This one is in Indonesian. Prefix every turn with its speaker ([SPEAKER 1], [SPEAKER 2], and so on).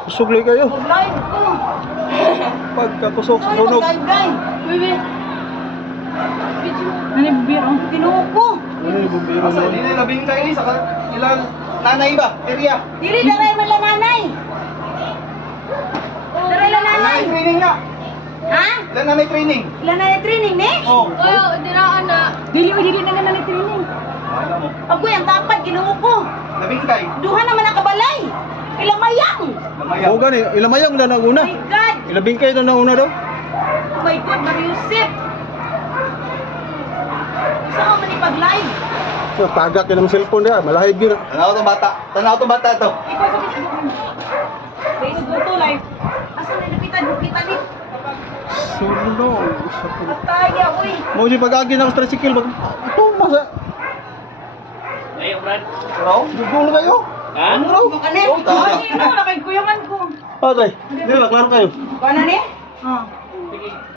[SPEAKER 1] Kusog lang kayo.
[SPEAKER 2] Mag-live ko.
[SPEAKER 1] Pagkakusog sa
[SPEAKER 2] Sorry,
[SPEAKER 1] sunog.
[SPEAKER 2] mag-live, guys.
[SPEAKER 3] Bebe. Ano yung beer?
[SPEAKER 2] Tinuo ko.
[SPEAKER 1] Ay, bumbiro
[SPEAKER 4] Asa,
[SPEAKER 1] na.
[SPEAKER 4] hindi na labing kayo sa ilang nanay ba? Teriya.
[SPEAKER 2] Dili, daray man lang nanay. Daray lang nanay.
[SPEAKER 4] Nanay training nga.
[SPEAKER 2] Ha?
[SPEAKER 4] Ilan nanay training?
[SPEAKER 2] Ilan na training, ne?
[SPEAKER 4] Oh.
[SPEAKER 3] Dili na nga na training.
[SPEAKER 4] Alam mo.
[SPEAKER 2] Ako yung tapat, ginuo ko.
[SPEAKER 4] Labing kay.
[SPEAKER 2] Duha naman ang kabalay. Ilamayang.
[SPEAKER 4] Lamaya.
[SPEAKER 1] Oo gani, ilamayang na
[SPEAKER 2] Oh
[SPEAKER 1] una.
[SPEAKER 2] my God.
[SPEAKER 1] Ilabing kayo na una daw.
[SPEAKER 2] Oh my God, Mariusip. Saan ka man ipag-live?
[SPEAKER 1] So, tagak yun ang cellphone niya, malahig yun.
[SPEAKER 4] Tanaw tong bata. Tanaw tong bata to.
[SPEAKER 2] Ikaw sa Facebook to live. Asan na napitan? Napitan ni.
[SPEAKER 1] Sunog.
[SPEAKER 2] Patay niya, uy.
[SPEAKER 1] Mau si pag-agi ng tricycle, ito masa.
[SPEAKER 4] Ano?
[SPEAKER 1] Gugulo kayo.
[SPEAKER 2] Ano ka ni?
[SPEAKER 4] Oh, taga.
[SPEAKER 2] Ano, nakikuyaman ko.
[SPEAKER 1] Patay, hindi, klaro kayo.
[SPEAKER 2] Ano ni?